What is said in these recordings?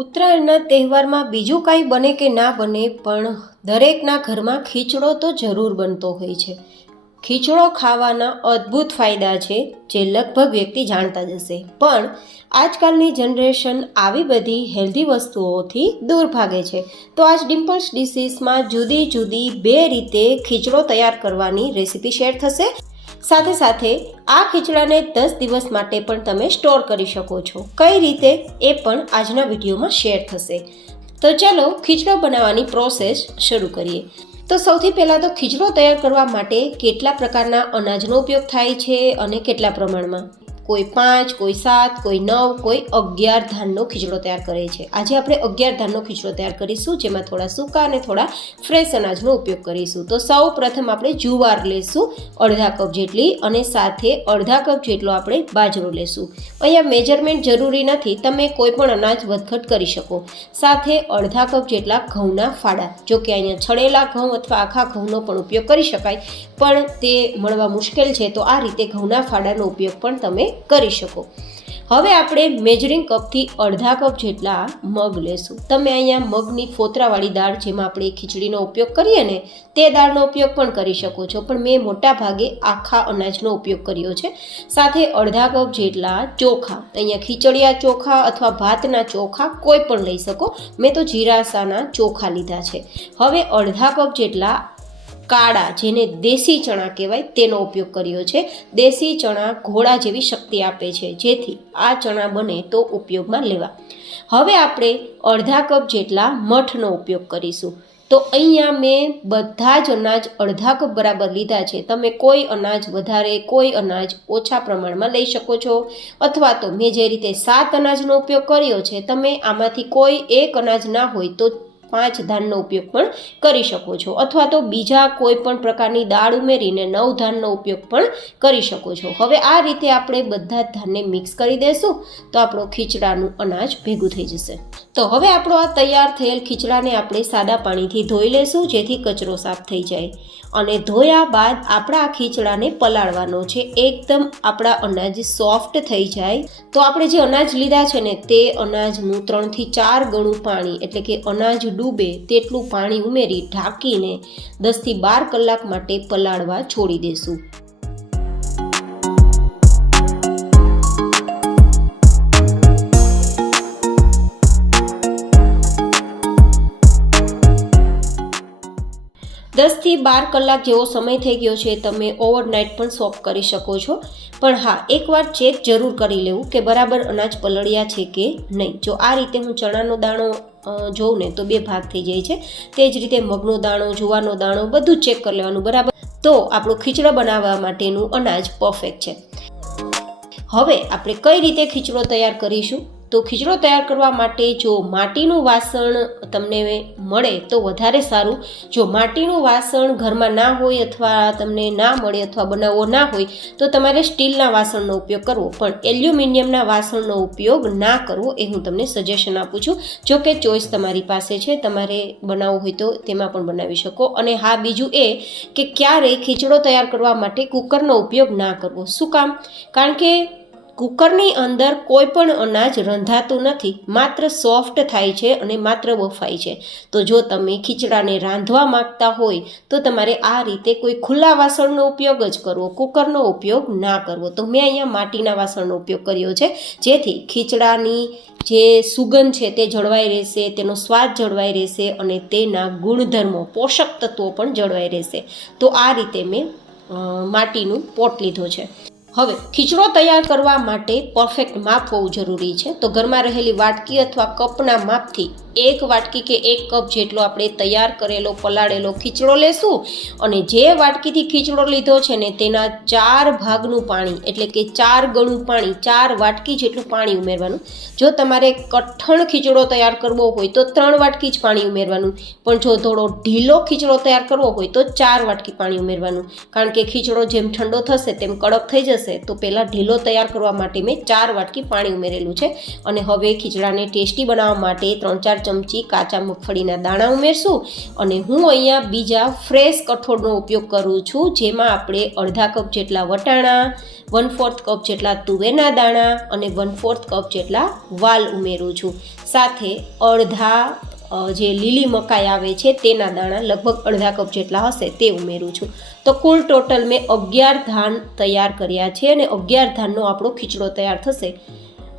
ઉત્તરાયણના તહેવારમાં બીજું કાંઈ બને કે ના બને પણ દરેકના ઘરમાં ખીચડો તો જરૂર બનતો હોય છે. ખીચડો ખાવાના અદ્ભુત ફાયદા છે જે લગભગ વ્યક્તિ જાણતા જ હશે, પણ આજકાલની જનરેશન આવી બધી હેલ્ધી વસ્તુઓથી દૂર ભાગે છે. તો આજ ડિમ્પલ્સ ડિશીસમાં જુદી જુદી 2 રીતે ખીચડો તૈયાર કરવાની રેસીપી શેર થશે. સાથે સાથે આ ખીચડાને 10 દિવસ માટે પણ તમે સ્ટોર કરી શકો છો. કઈ રીતે એ પણ આજના વિડીયોમાં શેર થશે. તો ચાલો ખીચડો બનાવવાની પ્રોસેસ શરૂ કરીએ. તો સૌથી પહેલાં તો ખીચડો તૈયાર કરવા માટે કેટલા પ્રકારના અનાજનો ઉપયોગ થાય છે અને કેટલા પ્રમાણમાં. કોઈ 5, કોઈ 7, કોઈ 9, કોઈ 11 ધાનનો ખીચડો તૈયાર કરે છે. આજે આપણે 11 ધાનનો ખીચડો તૈયાર કરીશું, જેમાં થોડા સૂકા અને થોડા ફ્રેશ અનાજનો ઉપયોગ કરીશું. તો સૌ પ્રથમ આપણે જુવાર લેશું અડધા કપ જેટલી, અને સાથે અડધા કપ જેટલો આપણે બાજરો લેશું. અહીંયા મેજરમેન્ટ જરૂરી નથી, તમે કોઈ પણ અનાજ વધઘટ કરી શકો. સાથે અડધા કપ જેટલા ઘઉંના ફાડા, જો કે અહીંયા છળેલા ઘઉં અથવા આખા ઘઉંનો પણ ઉપયોગ કરી શકાય, પણ તે મળવા મુશ્કેલ છે, તો આ રીતે ઘઉંના ફાડાનો ઉપયોગ પણ તમે કરી શકો. હવે આપણે મેજરિંગ કપથી અડધા કપ જેટલા મગ લેશું. તમે અહીંયા મગની ફોતરાવાળી દાળ, જેમાં આપણે ખીચડીનો ઉપયોગ કરીએ ને, તે દાળનો ઉપયોગ પણ કરી શકો છો, પણ મેં મોટા ભાગે આખા અનાજનો ઉપયોગ કર્યો છે. સાથે અડધા કપ જેટલા ચોખા, અહીંયા ખીચડિયા ચોખા અથવા ભાતના ચોખા કોઈ પણ લઈ શકો. મેં તો જીરાસાના ચોખા લીધા છે. હવે અડધા કપ જેટલા કાળા, જેને દેશી ચણા કહેવાય, તેનો ઉપયોગ કર્યો છે. દેશી ચણા ઘોડા જેવી શક્તિ આપે છે, જેથી આ ચણા બને તો ઉપયોગમાં લેવા. હવે આપણે અડધા કપ જેટલા મઠનો ઉપયોગ કરીશું. તો અહીંયા મેં બધા જ અનાજ અડધા કપ બરાબર લીધા છે. તમે કોઈ અનાજ વધારે, કોઈ અનાજ ઓછા પ્રમાણમાં લઈ શકો છો, અથવા તો મેં જે રીતે 7 અનાજનો ઉપયોગ કર્યો છે, તમે આમાંથી કોઈ એક અનાજ ના હોય તો 5 ધાનનો ઉપયોગ પણ કરી શકો છો, અથવા તો બીજા કોઈ પણ પ્રકારની દાળ ઉમેરીને 9 ધાનનો ઉપયોગ પણ કરી શકો છો. હવે આ રીતે આપણે બધા ધાનને મિક્સ કરી દઈશું, તો આપણો ખીચડાનું અનાજ ભેગું થઈ જશે. તો હવે આપણો આ તૈયાર થયેલ ખીચડાને આપણે સાદા પાણીથી ધોઈ લેશું, જેથી કચરો સાફ થઈ જાય. અને ધોયા બાદ આપણા આ ખીચડાને પલાળવાનો છે. એકદમ આપણા અનાજ સોફ્ટ થઈ જાય તો આપણે જે અનાજ લીધા છે ને, તે અનાજનું 3 થી 4 ગણું પાણી, એટલે કે અનાજ ડૂબે તેટલું પાણી ઉમેરી ઢાંકીને 10 થી 12 કલાક માટે પલાળવા છોડી દેશું. દસ થી 12 કલાક જેવો સમય થઈ ગયો છે. તમે ઓવરનાઇટ પણ સોક કરી શકો છો, પણ હા, એકવાર ચેક જરૂર કરી લેવું કે બરાબર અનાજ પલળ્યા છે કે નહીં. જો આ રીતે હું ચણાનો દાણો જોઉં ને તો 2 ભાગ થઈ જાય છે, તે જ રીતે મગનો દાણો, જુવારનો દાણો બધું ચેક કરી લેવાનું બરાબર. તો આપણો ખીચડો બનાવવા માટેનું અનાજ પરફેક્ટ છે. હવે આપણે કઈ રીતે ખીચડો તૈયાર કરીશું. તો ખીચડો તૈયાર કરવા માટે જો માટીનું વાસણ તમને મળે તો વધારે સારું. જો માટીનું વાસણ ઘરમાં ના હોય, અથવા તમને ના મળે, અથવા બનાવવો ના હોય, તો તમારે સ્ટીલના વાસણનો ઉપયોગ કરવો, પણ એલ્યુમિનિયમના વાસણનો ઉપયોગ ના કરવો, એ હું તમને સજેશન આપું છું. જો કે ચોઈસ તમારી પાસે છે, તમારે બનાવવું હોય તો તેમાં પણ બનાવી શકો. અને હા, બીજું એ કે ક્યારેય ખીચડો તૈયાર કરવા માટે કુકરનો ઉપયોગ ના કરવો. શું કામ? કારણ કે કુકરની અંદર કોઈ પણ અનાજ રંધાતું નથી, માત્ર સોફ્ટ થાય છે અને માત્ર બફાય છે. તો જો તમે ખીચડાને રાંધવા માંગતા હોય તો તમારે આ રીતે કોઈ ખુલ્લા વાસણનો ઉપયોગ જ કરવો, કુકરનો ઉપયોગ ના કરવો. તો મેં અહીંયા માટીના વાસણનો ઉપયોગ કર્યો છે, જેથી ખીચડાની જે સુગંધ છે તે જળવાઈ રહેશે, તેનો સ્વાદ જળવાઈ રહેશે, અને તેના ગુણધર્મો, પોષક તત્વો પણ જળવાઈ રહેશે. તો આ રીતે મેં માટીનું પોટ લીધો છે. હવે ખીચડો તૈયાર કરવા માટે પરફેક્ટ માપ હોવું જરૂરી છે. તો ઘરમાં રહેલી વાટકી અથવા કપના માપથી 1 વાટકી કે 1 કપ જેટલો આપણે તૈયાર કરેલો પલાળેલો ખીચડો લેશું, અને જે વાટકીથી ખીચડો લીધો છે ને, તેના 4 ભાગનું પાણી, એટલે કે 4 ગણું પાણી, 4 વાટકી જેટલું પાણી ઉમેરવાનું. જો તમારે કઠણ ખીચડો તૈયાર કરવો હોય તો 3 વાટકી જ પાણી ઉમેરવાનું, પણ જો થોડો ઢીલો ખીચડો તૈયાર કરવો હોય તો 4 વાટકી પાણી ઉમેરવાનું. કારણ કે ખીચડો જેમ ઠંડો થશે તેમ કડક થઈ જશે, જશે તો પહેલાં ઢીલો તૈયાર કરવા માટે મેં 4 વાટકી પાણી ઉમેરેલું છે. અને હવે ખીચડાને ટેસ્ટી બનાવવા માટે 3-4 ચમચી કાચા મગફળીના દાણા ઉમેરશું. અને હું અહીંયા બીજા ફ્રેશ કઠોળનો ઉપયોગ કરું છું, જેમાં આપણે અડધા કપ જેટલા વટાણા, 1/4 કપ જેટલા તુવેરના દાણા અને 1/4 કપ જેટલા વાલ ઉમેરું છું. સાથે અડધા જે લીલી મકાઈ આવે છે તેના દાણા લગભગ અડધા કપ જેટલા હશે તે ઉમેરું છું. તો કુલ ટોટલ મેં 11 ધાન તૈયાર કર્યા છે અને 11 ધાનનો આપણો ખીચડો તૈયાર થશે.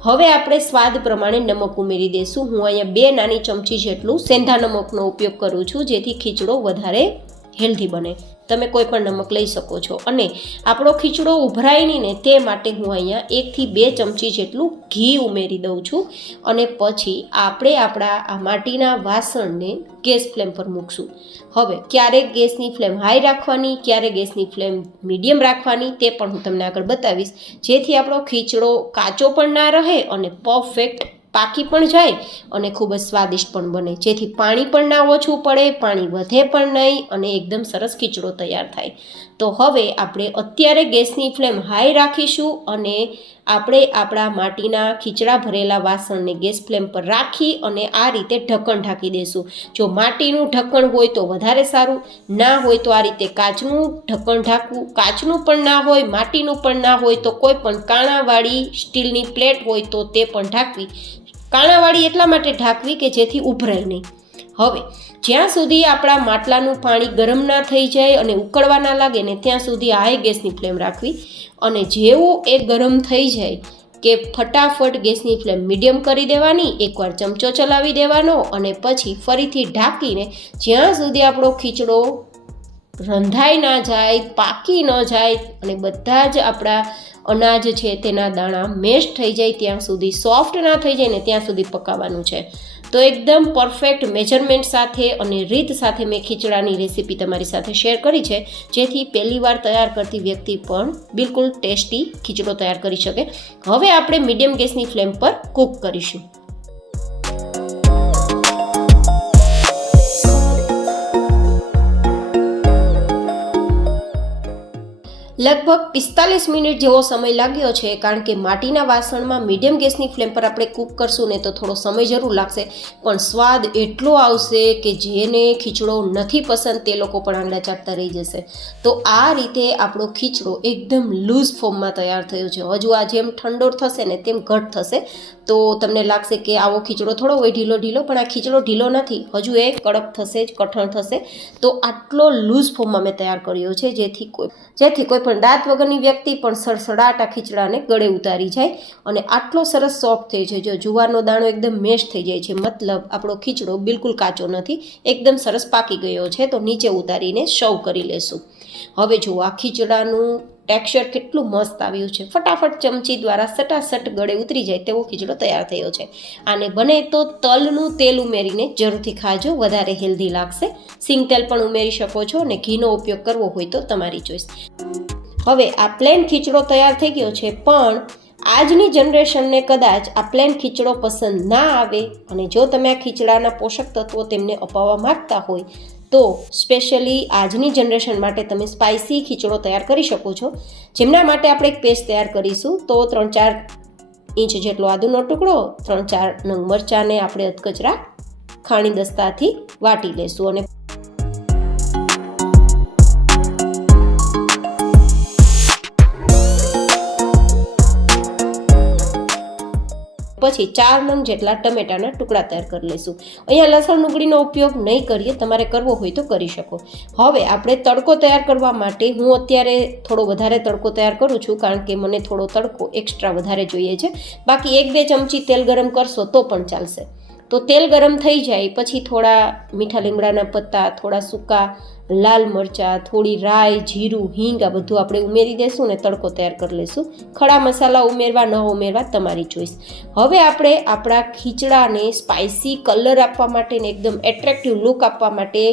હવે આપણે સ્વાદ પ્રમાણે નમક ઉમેરી દઈશું. હું અહીંયા 2 નાની ચમચી જેટલું સેંધા નમકનો ઉપયોગ કરું છું, જેથી ખીચડો વધારે હેલ્ધી બને. તમે કોઈ પણ નમક લઈ શકો છો. અને આપણો ખીચડો ઉભરાય નહીં ને તે માટે હું અહીંયા 1 થી 2 ચમચી જેટલું ઘી ઉમેરી દઉં છું. અને પછી આપણે આપણા આ માટીના વાસણને ગેસ ફ્લેમ પર મૂકશું. હવે ક્યારેક ગેસની ફ્લેમ હાઈ રાખવાની, ક્યારેક ગેસની ફ્લેમ મીડિયમ રાખવાની, તે પણ હું તમને આગળ બતાવીશ, જેથી આપણો ખીચડો કાચો પણ ના રહે અને પરફેક્ટ પાકી પણ જાય અને ખૂબ જ સ્વાદિષ્ટ પણ બને, જેથી પાણી પણ ના ઓછું પડે, પાણી વધે પણ નહીં અને એકદમ સરસ ખીચડો તૈયાર થાય. તો હવે આપણે અત્યારે ગેસની ફ્લેમ હાઈ રાખીશું અને આપણે આપણા માટીના ખીચડા ભરેલા વાસણને ગેસ ફ્લેમ પર રાખી અને આ રીતે ઢક્કણ ઢાંકી દઈશું. જો માટીનું ઢક્કણ હોય તો વધારે સારું, ના હોય તો આ રીતે કાચનું ઢક્કણ ઢાંકવું. કાચનું પણ ના હોય, માટીનું પણ ના હોય તો કોઈ પણ કાણાવાળી સ્ટીલની પ્લેટ હોય તો તે પણ ઢાંકવી. કાણાવાળી એટલા માટે ઢાંકવી કે જેથી ઉભરાય નહીં. હવે જ્યાં સુધી આપણા માટલાનું પાણી ગરમ ના થઈ જાય અને ઉકળવા ના લાગે ને ત્યાં સુધી હાઈ ગેસની ફ્લેમ રાખવી. અને જેવું એ ગરમ થઈ જાય કે ફટાફટ ગેસની ફ્લેમ મીડિયમ કરી દેવાની, એકવાર ચમચો ચલાવી દેવાનો અને પછી ફરીથી ઢાંકીને જ્યાં સુધી આપણો ખીચડો રંધાઈ ના જાય, પાકી ન જાય અને બધા જ આપણા અનાજ છે તેના દાણા મેશ થઈ જાય ત્યાં સુધી, સોફ્ટ ના થઈ જાય ને ત્યાં સુધી પકાવવાનું છે. તો એકદમ પરફેક્ટ મેજરમેન્ટ સાથે અને રીત સાથે મેં ખીચડાની રેસીપી તમારી સાથે શેર કરી છે, જેથી પહેલીવાર તૈયાર કરતી વ્યક્તિ પણ બિલકુલ ટેસ્ટી ખીચડો તૈયાર કરી શકે. હવે આપણે મીડિયમ ગેસની ફ્લેમ પર કૂક કરીશું. લગભગ 45 મિનિટ જેવો સમય લાગ્યો છે, કારણ કે માટીના વાસણમાં મીડિયમ ગેસની ફ્લેમ પર આપણે કૂક કરશું ને તો થોડો સમય જરૂર લાગશે, પણ સ્વાદ એટલો આવશે કે જેને ખીચડો નથી પસંદ તે લોકો પણ આંગળા ચાટતા રહી જશે. તો આ રીતે આપણો ખીચડો એકદમ લૂઝ ફોર્મમાં તૈયાર થયો છે. હજુ આ જેમ ઠંડો થશે ને તેમ ઘટ થશે તો તમને લાગશે કે આવો ખીચડો થોડો હોય ઢીલો ઢીલો, પણ આ ખીચડો ઢીલો નથી, હજુ એ કડક થશે જ, કઠણ થશે. તો આટલો લૂઝ ફોર્મમાં મેં તૈયાર કર્યો છે, જેથી કોઈ પણ દાંત વગરની વ્યક્તિ પણ સડસડાટ આ ખીચડાને ગળે ઉતારી જાય. અને આટલો સરસ સોફ્ટ થઈ છે. જો જુવારનો દાણો એકદમ મેશ થઈ જાય છે, મતલબ આપણો ખીચડો બિલકુલ કાચો નથી, એકદમ સરસ પાકી ગયો છે. તો નીચે ઉતારીને સર્વ કરી લેશું. હવે જુઓ આ ખીચડાનું ટેક્સચર કેટલું મસ્ત આવ્યું છે. ફટાફટ ચમચી દ્વારા સટાસટ ગળે ઉતરી જાય તેવો ખીચડો તૈયાર થયો છે. આને બને તો તલનું તેલ ઉમેરીને જરૂરથી ખાજો, વધારે હેલ્ધી લાગશે. સિંગ તેલ પણ ઉમેરી શકો છો અને ઘીનો ઉપયોગ કરવો હોય તો તમારી ચોઈસ. હવે આ પ્લેન ખીચડો તૈયાર થઈ ગયો છે, પણ આજની જનરેશનને કદાચ આ પ્લેન ખીચડો પસંદ ના આવે અને જો તમે આ ખીચડાના પોષક તત્વો તેમને અપાવવા માંગતા હોય તો સ્પેશિયલી આજની જનરેશન માટે તમે સ્પાઇસી ખીચડો તૈયાર કરી શકો છો. જેમના માટે આપણે એક પેસ્ટ તૈયાર કરીશું. તો 3-4 ઇંચ જેટલો આદુનો ટુકડો, 3-4 નંગ મરચાંને આપણે અધકચરા ખાણી દસ્તાથી વાટી લેશું. અને પછી 4 નંગ જેટલા ટમેટાના ટુકડા તૈયાર કરી લઈશું. અહીંયા લસણ ડુંગળીનો ઉપયોગ નહીં કરીએ, તમારે કરવો હોય તો કરી શકો. હવે આપણે તડકો તૈયાર કરવા માટે હું અત્યારે થોડો વધારે તડકો તૈયાર કરું છું, કારણ કે મને થોડો તડકો એક્સ્ટ્રા વધારે જોઈએ છે. બાકી 1-2 ચમચી તેલ ગરમ કરશો તો પણ ચાલશે. તો તેલ ગરમ થઈ જાય પછી થોડા મીઠા લીમડાના પત્તા, થોડા સૂકા લાલ મરચાં, થોડી રાઈ, જીરું, હિંગ આ બધું આપણે ઉમેરી દઈશું ને તડકો તૈયાર કરી લઈશું. ખડા મસાલા ઉમેરવા ન ઉમેરવા તમારી ચોઈસ. હવે આપણે આપણા ખીચડાને સ્પાઇસી કલર આપવા માટે ને એકદમ એટ્રેક્ટિવ લુક આપવા માટે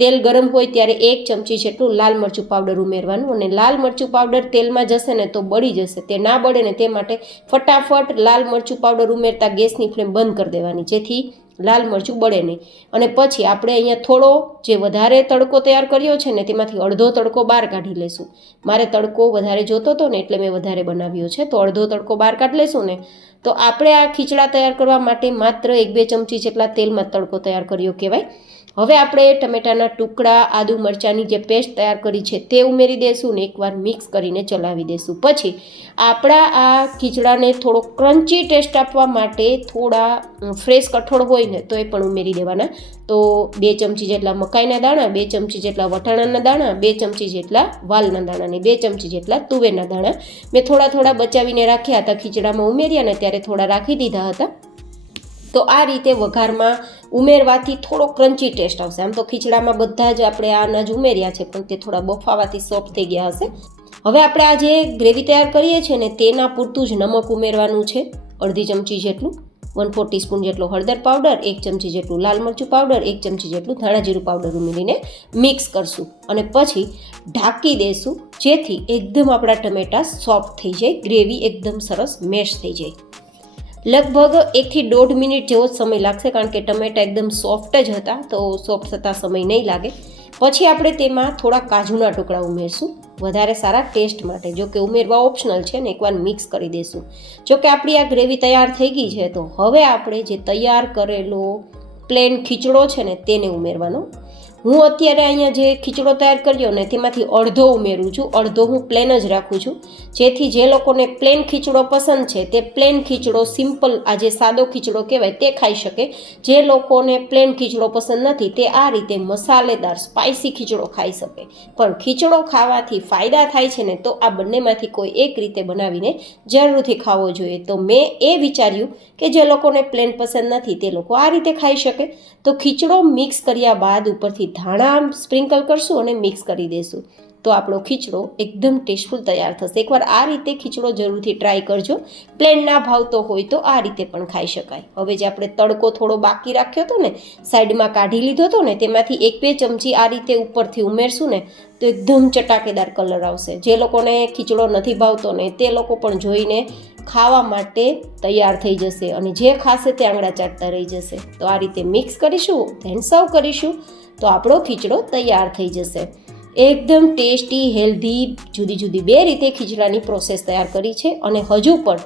તેલ ગરમ હોય ત્યારે 1 ચમચી જેટલું લાલ મરચું પાવડર ઉમેરવાનું. અને લાલ મરચું પાવડર તેલમાં જશે ને તો બળી જશે, તે ના બળે ને તે માટે ફટાફટ લાલ મરચું પાવડર ઉમેરતા ગેસની ફ્લેમ બંધ કરી દેવાની, જેથી લાલ મરચું બળે નહીં. અને પછી આપણે અહીંયા થોડો જે વધારે તડકો તૈયાર કર્યો છે ને તેમાંથી અડધો તડકો બહાર કાઢી લેશું. મારે તડકો વધારે જોતો હતો ને એટલે મેં વધારે બનાવ્યો છે, તો અડધો તડકો બહાર કાઢી લેશું ને તો આપણે આ ખીચડા તૈયાર કરવા માટે માત્ર 1-2 ચમચી જેટલા તેલમાં તડકો તૈયાર કર્યો કહેવાય. હવે આપણે ટમેટાના ટુકડા, આદુ મરચાંની જે પેસ્ટ તૈયાર કરી છે તે ઉમેરી દઈશું ને એકવાર મિક્સ કરીને ચલાવી દઈશું. પછી આપણા આ ખીચડાને થોડો ક્રન્ચી ટેસ્ટ આપવા માટે થોડા ફ્રેશ કઠોળ હોય ને તો એ પણ ઉમેરી દેવાના. તો 2 ચમચી જેટલા મકાઈના દાણા, 2 ચમચી જેટલા વટાણાના દાણા, 2 ચમચી જેટલા વાલના દાણા અને 2 ચમચી જેટલા તુવેરના દાણા મેં થોડા બચાવીને રાખ્યા હતા. ખીચડામાં ઉમેર્યા ને ત્યારે થોડા રાખી દીધા હતા. તો આ રીતે વઘારમાં ઉમેરવાથી થોડો ક્રન્ચી ટેસ્ટ આવશે. આમ તો ખીચડામાં બધા જ આપણે આ અનાજ ઉમેર્યા છે પણ તે થોડા બફાવાથી સોફ્ટ થઈ ગયા હશે. હવે આપણે આ જે ગ્રેવી તૈયાર કરીએ છીએ ને તેના પૂરતું જ નમક ઉમેરવાનું છે, અડધી ચમચી જેટલું. 1/4 ટીસ્પૂન જેટલો હળદર પાવડર, 1 ચમચી જેટલું લાલ મરચું પાવડર, 1 ચમચી જેટલું ધાણા જીરું પાવડર ઉમેરીને મિક્સ કરશું અને પછી ઢાંકી દઈશું, જેથી એકદમ આપણા ટમેટા સોફ્ટ થઈ જાય, ગ્રેવી એકદમ સરસ મેશ થઈ જાય. લગભગ 1 થી 1.5 મિનિટ જેવો જ સમય લાગશે, કારણ કે ટમેટા એકદમ સોફ્ટ જ હતા, તો સોફ્ટ થતાં સમય નહીં લાગે. પછી આપણે તેમાં થોડા કાજુના ટુકડા ઉમેરશું વધારે સારા ટેસ્ટ માટે. જો કે ઉમેરવા ઓપ્શનલ છે ને એકવાર મિક્સ કરી દઈશું. જો કે આપણી આ ગ્રેવી તૈયાર થઈ ગઈ છે, તો હવે આપણે જે તૈયાર કરેલો પ્લેન ખીચડો છે ને તેને ઉમેરવાનો. હું અત્યારે અહીંયા જે ખીચડો તૈયાર કર્યો ને તેમાંથી અડધો ઉમેરું છું, અડધો હું પ્લેન જ રાખું છું, જેથી જે લોકોને પ્લેન ખીચડો પસંદ છે તે પ્લેન ખીચડો, સિમ્પલ આ જે સાદો ખીચડો કહેવાય તે ખાઈ શકે. જે લોકોને પ્લેન ખીચડો પસંદ નથી તે આ રીતે મસાલેદાર સ્પાઇસી ખીચડો ખાઈ શકે. પણ ખીચડો ખાવાથી ફાયદા થાય છે ને તો આ બંનેમાંથી કોઈ એક રીતે બનાવીને જરૂરથી ખાવો જોઈએ. તો મેં એ વિચાર્યું કે જે લોકોને પ્લેન પસંદ નથી તે લોકો આ રીતે ખાઈ શકે. તો ખીચડો મિક્સ કર્યા બાદ ઉપરથી ધાણા સ્પ્રિંકલ કરશું અને મિક્સ કરી દઈશું, તો આપણો ખીચડો એકદમ ટેસ્ટફુલ તૈયાર થશે. એકવાર આ રીતે ખીચડો જરૂરથી ટ્રાય કરજો. પ્લેન ના ભાવતો હોય તો આ રીતે પણ ખાઈ શકાય. હવે જે આપણે તડકો થોડો બાકી રાખ્યો હતો ને, સાઈડમાં કાઢી લીધો હતો ને, તેમાંથી 1-2 ચમચી આ રીતે ઉપરથી ઉમેરશું ને તો એકદમ ચટાકેદાર કલર આવશે. જે લોકોને ખીચડો નથી ભાવતો ને તે લોકો પણ જોઈને ખાવા માટે તૈયાર થઈ જશે અને જે ખાશે તે આંગળા ચાટતા રહી જશે. તો આ રીતે મિક્સ કરીશું, ધેન સર્વ કરીશું તો આપણો ખીચડો તૈયાર થઈ જશે. એકદમ ટેસ્ટી, હેલ્ધી, જુદી જુદી 2 રીતે ખીચડાની પ્રોસેસ તૈયાર કરી છે. અને હજુ પણ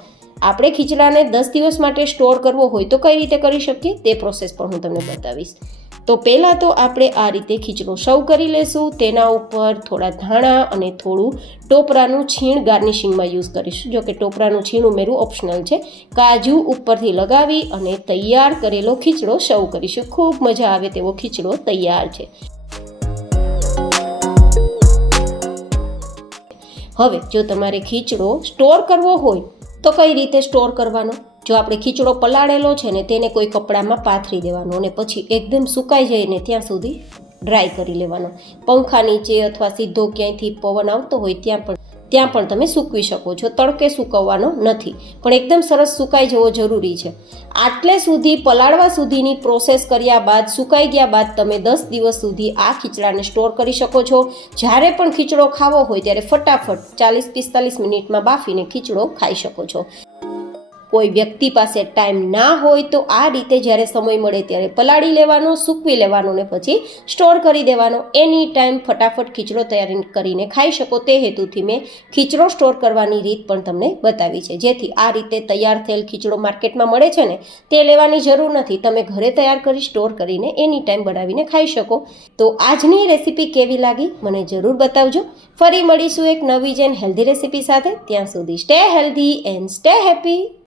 આપણે ખીચડાને 10 દિવસ માટે સ્ટોર કરવો હોય તો કઈ રીતે કરી શકીએ તે પ્રોસેસ પણ હું તમને બતાવીશ. તો પહેલાં તો આપણે આ રીતે ખીચડો સર્વ કરી લેશું. તેના ઉપર થોડા ધાણા અને થોડું ટોપરાનું છીણ ગાર્નિશિંગમાં યુઝ કરીશું. જો કે ટોપરાનું છીણ ઉમેરવું ઓપ્શનલ છે. કાજુ ઉપરથી લગાવી અને તૈયાર કરેલો ખીચડો સર્વ કરીશું. ખૂબ મજા આવે તેવો ખીચડો તૈયાર છે. હવે જો તમારે ખીચડો સ્ટોર કરવો હોય તો કઈ રીતે સ્ટોર કરવાનો? જો આપણે ખીચડો પલાળેલો છે ને તેને કોઈ કપડામાં પાથરી દેવાનો અને પછી એકદમ સુકાઈ જાય ને ત્યાં સુધી ડ્રાય કરી લેવાનો. પંખા નીચે અથવા સીધો ક્યાંયથી પવન આવતો હોય ત્યાં પણ તમે સૂકવી શકો છો. તડકે સૂકવવાનો નથી, પણ એકદમ સરસ સુકાઈ જવો જરૂરી છે. આટલે સુધી પલાળવા સુધીની પ્રોસેસ કર્યા બાદ, સુકાઈ ગયા બાદ તમે 10 દિવસ સુધી આ ખીચડાને સ્ટોર કરી શકો છો. જ્યારે પણ ખીચડો ખાવો હોય ત્યારે ફટાફટ 40-45 મિનિટમાં બાફીને ખીચડો ખાઈ શકો છો. કોઈ વ્યક્તિ પાસે ટાઈમ ના હોય તો આ રીતે જ્યારે સમય મળે ત્યારે પલાળી લેવાનો, સૂકવી લેવાનો ને પછી સ્ટોર કરી દેવાનો. એની ટાઈમ ફટાફટ ખીચડો તૈયાર કરીને ખાઈ શકો તે હેતુથી મેં ખીચડો સ્ટોર કરવાની રીત પણ તમને બતાવી છે. જેથી આ રીતે તૈયાર થયેલ ખીચડો માર્કેટમાં મળે છે ને તે લેવાની જરૂર નથી. તમે ઘરે તૈયાર કરી સ્ટોર કરીને એની ટાઈમ બનાવીને ખાઈ શકો. તો આજની રેસીપી કેવી લાગી મને જરૂર બતાવજો. ફરી મળીશું એક નવી જ હેલ્ધી રેસીપી સાથે. ત્યાં સુધી stay healthy and stay happy.